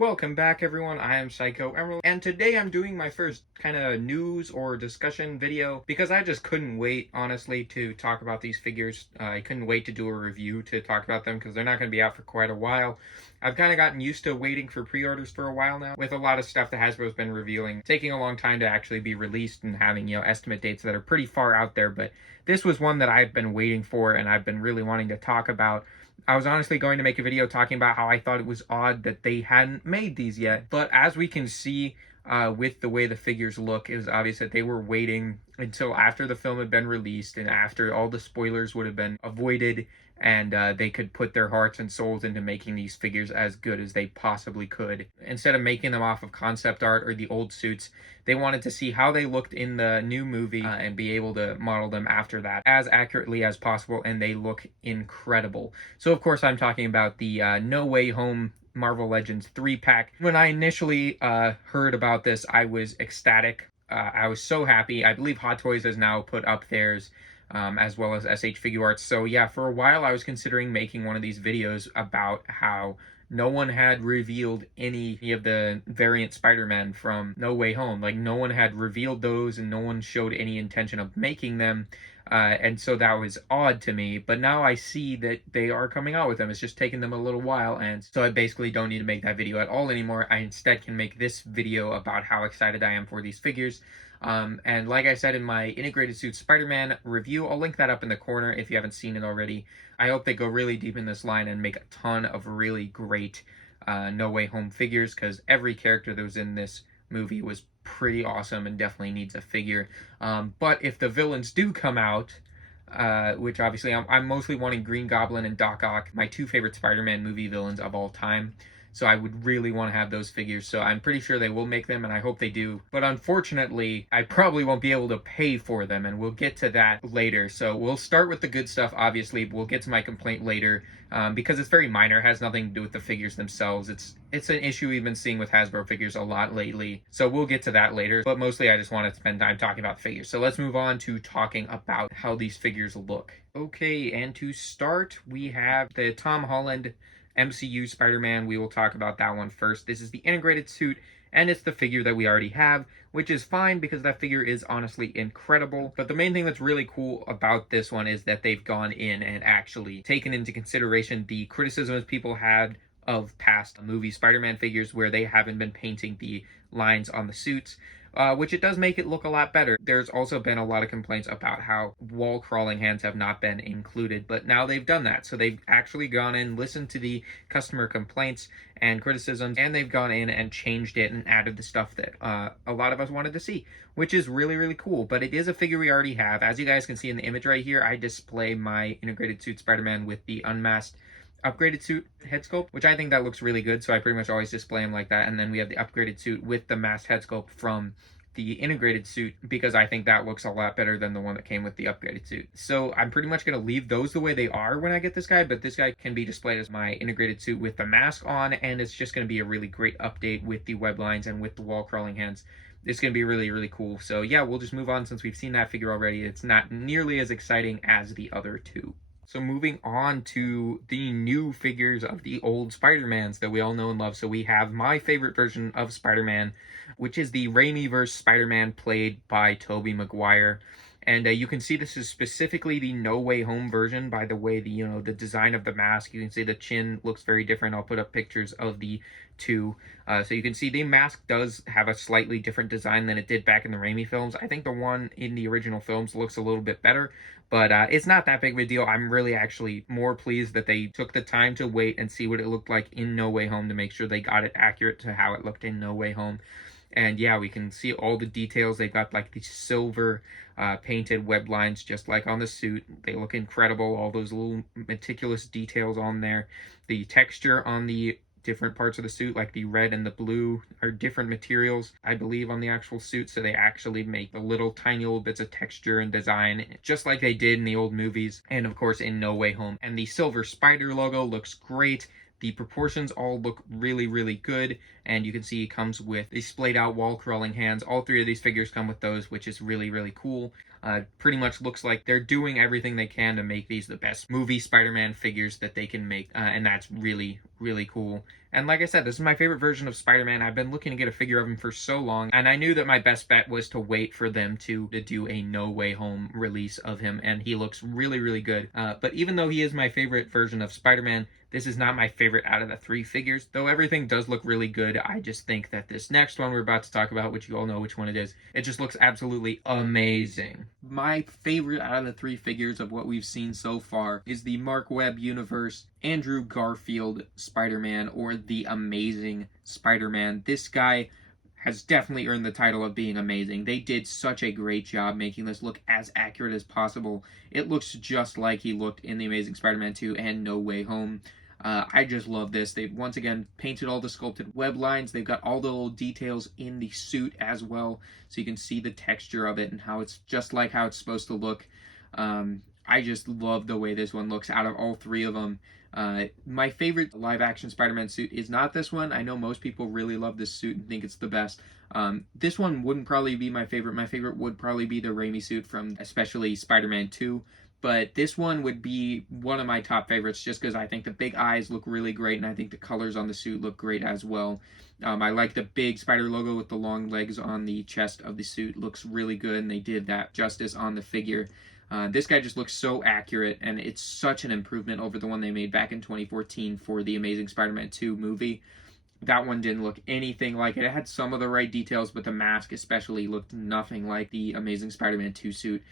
Welcome back, everyone. I am Psycho Emerald, and today I'm doing my first kind of news or discussion video because I just couldn't wait, honestly, to talk about these figures. I couldn't wait to do a review to talk about them because they're not going to be out for quite a while. I've kind of gotten used to waiting for pre-orders for a while now, with a lot of stuff that Hasbro's been revealing, taking a long time to actually be released and having, estimate dates that are pretty far out there, but this was one that I've been waiting for and I've been really wanting to talk about. I was honestly going to make a video talking about how I thought it was odd that they hadn't made these yet. But as we can see with the way the figures look, it was obvious that they were waiting until after the film had been released and after all the spoilers would have been avoided, and they could put their hearts and souls into making these figures as good as they possibly could. Instead of making them off of concept art or the old suits, they wanted to see how they looked in the new movie and be able to model them after that as accurately as possible, and they look incredible. So of course I'm talking about the No Way Home Marvel Legends 3-pack. When I initially heard about this, I was ecstatic. I was so happy. I believe Hot Toys has now put up theirs, as well as SH Figure Arts. So yeah, for a while I was considering making one of these videos about how no one had revealed any of the variant Spider-Man from No Way Home. Like, no one had revealed those and no one showed any intention of making them. And so that was odd to me, but now I see that they are coming out with them. It's just taken them a little while, and so I basically don't need to make that video at all anymore. I instead can make this video about how excited I am for these figures. And like I said in my Integrated Suit Spider-Man review, I'll link that up in the corner if you haven't seen it already. I hope they go really deep in this line and make a ton of really great No Way Home figures, because every character that was in this movie was pretty awesome and definitely needs a figure. But if the villains do come out, which obviously I'm mostly wanting Green Goblin and Doc Ock, my two favorite Spider-Man movie villains of all time. So I would really want to have those figures. So I'm pretty sure they will make them, and I hope they do. But unfortunately, I probably won't be able to pay for them, and we'll get to that later. So we'll start with the good stuff, obviously. We'll get to my complaint later, because it's very minor. It has nothing to do with the figures themselves. It's an issue we've been seeing with Hasbro figures a lot lately. So we'll get to that later. But mostly I just want to spend time talking about figures. So let's move on to talking about how these figures look. Okay, and to start, we have the Tom Holland MCU Spider-Man. We will talk about that one first. This is the integrated suit, and it's the figure that we already have, which is fine because that figure is honestly incredible. But the main thing that's really cool about this one is that they've gone in and actually taken into consideration the criticisms people had of past movie Spider-Man figures where they haven't been painting the lines on the suits. Which it does make it look a lot better. There's also been a lot of complaints about how wall crawling hands have not been included, but now they've done that. So they've actually gone in, listened to the customer complaints and criticisms, and they've gone in and changed it and added the stuff that a lot of us wanted to see, which is really, really cool. But it is a figure we already have. As you guys can see in the image right here, I display my integrated suit Spider-Man with the unmasked upgraded suit head sculpt, which I think that looks really good, so I pretty much always display them like that. And then we have the upgraded suit with the masked head sculpt from the integrated suit, because I think that looks a lot better than the one that came with the upgraded suit. So I'm pretty much going to leave those the way they are when I get this guy, but this guy can be displayed as my integrated suit with the mask on, and it's just going to be a really great update with the web lines and with the wall crawling hands. It's going to be really, really cool. So yeah, we'll just move on since we've seen that figure already. It's not nearly as exciting as the other two. So moving on to the new figures of the old Spider-Mans that we all know and love. So we have my favorite version of Spider-Man, which is the Raimi Spider-Man played by Tobey Maguire. And you can see this is specifically the No Way Home version by the way the design of the mask. You can see the chin looks very different. I'll put up pictures of the two. So you can see the mask does have a slightly different design than it did back in the Raimi films. I think the one in the original films looks a little bit better, but it's not that big of a deal. I'm really actually more pleased that they took the time to wait and see what it looked like in No Way Home to make sure they got it accurate to how it looked in No Way Home. And yeah, we can see all the details. They've got like the silver painted web lines just like on the suit. They look incredible. All those little meticulous details on there. The texture on the different parts of the suit, like the red and the blue, are different materials, I believe, on the actual suit. So they actually make the little tiny little bits of texture and design just like they did in the old movies and of course in No Way Home. And the silver spider logo looks great. The proportions all look really, really good, and you can see it comes with the splayed out wall crawling hands. All three of these figures come with those, which is really, really cool. Pretty much looks like they're doing everything they can to make these the best movie Spider-Man figures that they can make, and that's really, really cool. And like I said, this is my favorite version of Spider-Man. I've been looking to get a figure of him for so long, and I knew that my best bet was to wait for them to do a No Way Home release of him, and he looks really, really good. But even though he is my favorite version of Spider-Man, this is not my favorite out of the three figures. Though everything does look really good, I just think that this next one we're about to talk about, which you all know which one it is, it just looks absolutely amazing. My favorite out of the three figures of what we've seen so far is the Mark Webb Universe Andrew Garfield Spider-Man, or the Amazing Spider-Man. This guy has definitely earned the title of being amazing. They did such a great job making this look as accurate as possible. It looks just like he looked in The Amazing Spider-Man 2 and No Way Home. I just love this. They've once again painted all the sculpted web lines. They've got all the little details in the suit as well, so you can see the texture of it and how it's just like how it's supposed to look. I just love the way this one looks out of all three of them. My favorite live-action Spider-Man suit is not this one. I know most people really love this suit and think it's the best. This one wouldn't probably be my favorite. My favorite would probably be the Raimi suit from especially Spider-Man 2. But this one would be one of my top favorites just because I think the big eyes look really great, and I think the colors on the suit look great as well. I like the big spider logo with the long legs on the chest of the suit. Looks really good, and they did that justice on the figure. This guy just looks so accurate, and it's such an improvement over the one they made back in 2014 for the Amazing Spider-Man 2 movie. That one didn't look anything like it. It had some of the right details, but the mask especially looked nothing like the Amazing Spider-Man 2 suit.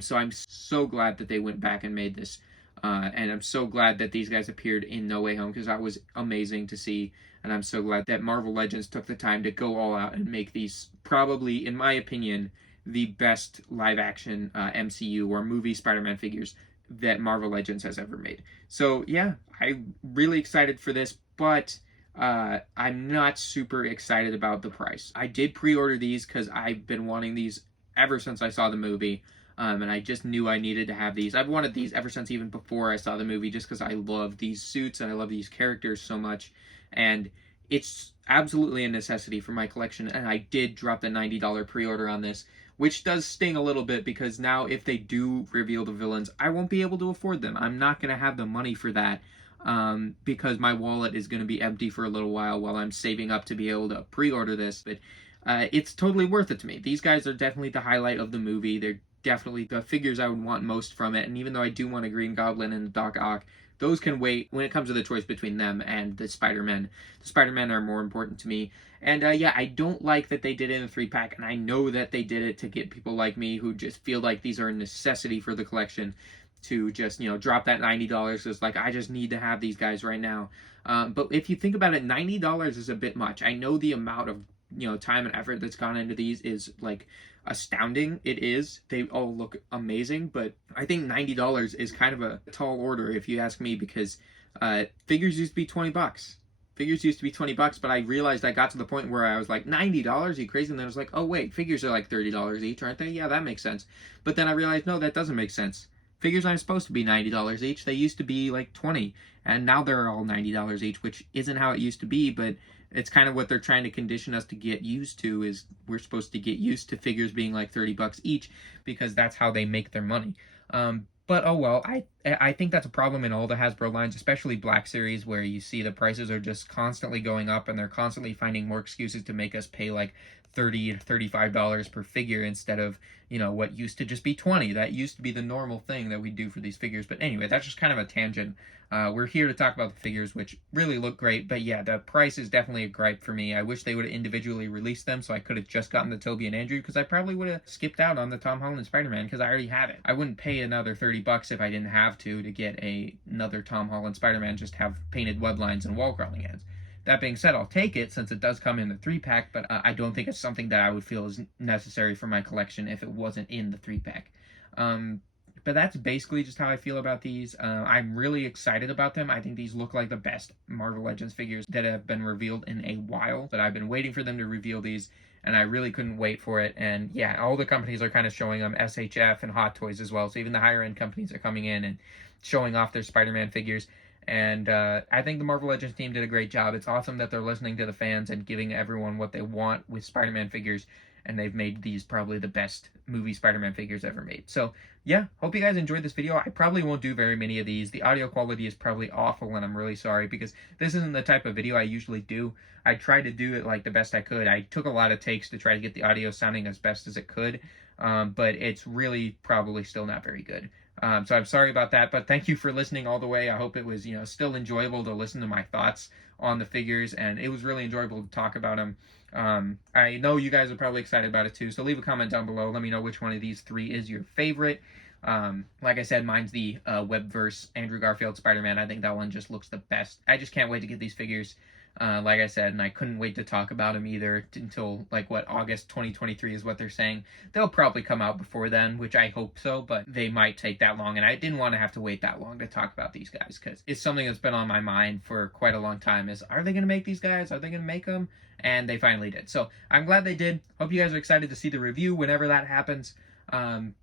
So I'm so glad that they went back and made this. And I'm so glad that these guys appeared in No Way Home, because that was amazing to see. And I'm so glad that Marvel Legends took the time to go all out and make these, probably, in my opinion, the best live-action MCU or movie Spider-Man figures that Marvel Legends has ever made. So yeah, I'm really excited for this, but I'm not super excited about the price. I did pre-order these because I've been wanting these ever since I saw the movie. And I just knew I needed to have these. I've wanted these ever since even before I saw the movie, just because I love these suits and I love these characters so much. And it's absolutely a necessity for my collection. And I did drop the $90 pre-order on this, which does sting a little bit because now if they do reveal the villains, I won't be able to afford them. I'm not going to have the money for that because my wallet is going to be empty for a little while I'm saving up to be able to pre-order this. But it's totally worth it to me. These guys are definitely the highlight of the movie. They're definitely the figures I would want most from it. And even though I do want a Green Goblin and a Doc Ock, those can wait when it comes to the choice between them and the Spider-Men. The Spider-Men are more important to me. And yeah, I don't like that they did it in a 3-pack, and I know that they did it to get people like me who just feel like these are a necessity for the collection to just, drop that $90. It's like, I just need to have these guys right now. But if you think about it, $90 is a bit much. I know the amount of time and effort that's gone into these is like astounding. It is. They all look amazing, but I think $90 is kind of a tall order if you ask me, because figures used to be $20. Figures used to be $20, but I realized I got to the point where I was like, $90? Are you crazy? And then I was like, oh wait, figures are like $30 each, aren't they? Yeah, that makes sense. But then I realized, no, that doesn't make sense. Figures aren't supposed to be $90 each. They used to be like $20, and now they're all $90 each, which isn't how it used to be, but it's kind of what they're trying to condition us to get used to, is we're supposed to get used to figures being like $30 each, because that's how they make their money. But oh well, I think that's a problem in all the Hasbro lines, especially Black Series, where you see the prices are just constantly going up, and they're constantly finding more excuses to make us pay like $30 to $35 per figure instead of, what used to just be $20. That used to be the normal thing that we do for these figures. But anyway, that's just kind of a tangent. We're here to talk about the figures, which really look great. But yeah, the price is definitely a gripe for me. I wish they would have individually released them so I could have just gotten the Tobey and Andrew, because I probably would have skipped out on the Tom Holland Spider-Man because I already have it. I wouldn't pay another $30 if I didn't have to get another Tom Holland Spider-Man, just have painted web lines and wall crawling heads. That being said, I'll take it since it does come in the 3-pack, but I don't think it's something that I would feel is necessary for my collection if it wasn't in the 3-pack. But that's basically just how I feel about these. I'm really excited about them. I think these look like the best Marvel Legends figures that have been revealed in a while, but I've been waiting for them to reveal these, and I really couldn't wait for it. And yeah, all the companies are kind of showing them, SHF and Hot Toys as well, so even the higher end companies are coming in and showing off their Spider-Man figures. And I think the Marvel Legends team did a great job. It's awesome that they're listening to the fans and giving everyone what they want with Spider-Man figures, and they've made these probably the best movie Spider-Man figures ever made. So yeah, hope you guys enjoyed this video. I probably won't do very many of these. The audio quality is probably awful, and I'm really sorry because this isn't the type of video I usually do. I tried to do it like the best I could. I took a lot of takes to try to get the audio sounding as best as it could, but it's really probably still not very good. So I'm sorry about that, but thank you for listening all the way. I hope it was, still enjoyable to listen to my thoughts on the figures, and it was really enjoyable to talk about them. I know you guys are probably excited about it too, so leave a comment down below. Let me know which one of these three is your favorite. Like I said, mine's the Webverse Andrew Garfield Spider-Man. I think that one just looks the best. I just can't wait to get these figures. Like I said, and I couldn't wait to talk about them either until, August 2023 is what they're saying. They'll probably come out before then, which I hope so, but they might take that long, and I didn't want to have to wait that long to talk about these guys, because it's something that's been on my mind for quite a long time, is, are they going to make these guys? Are they going to make them? And they finally did. So I'm glad they did. Hope you guys are excited to see the review whenever that happens.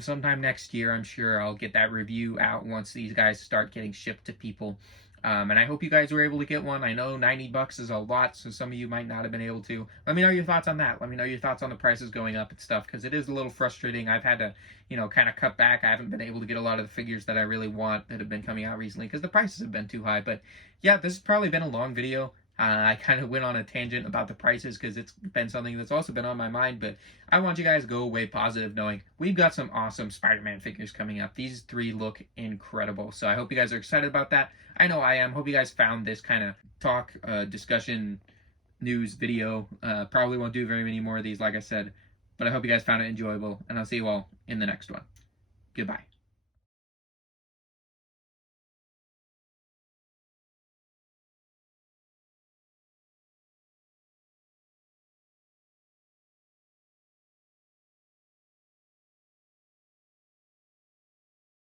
Sometime next year, I'm sure I'll get that review out once these guys start getting shipped to people. And I hope you guys were able to get one. I know $90 is a lot, so some of you might not have been able to. Let me know your thoughts on that. Let me know your thoughts on the prices going up and stuff, because it is a little frustrating. I've had to, kind of cut back. I haven't been able to get a lot of the figures that I really want that have been coming out recently, because the prices have been too high. But yeah, this has probably been a long video. I kind of went on a tangent about the prices because it's been something that's also been on my mind, but I want you guys to go away positive knowing we've got some awesome Spider-Man figures coming up. These three look incredible, so I hope you guys are excited about that. I know I am. Hope you guys found this kind of talk, discussion, news video. Probably won't do very many more of these, like I said, but I hope you guys found it enjoyable, and I'll see you all in the next one. Goodbye.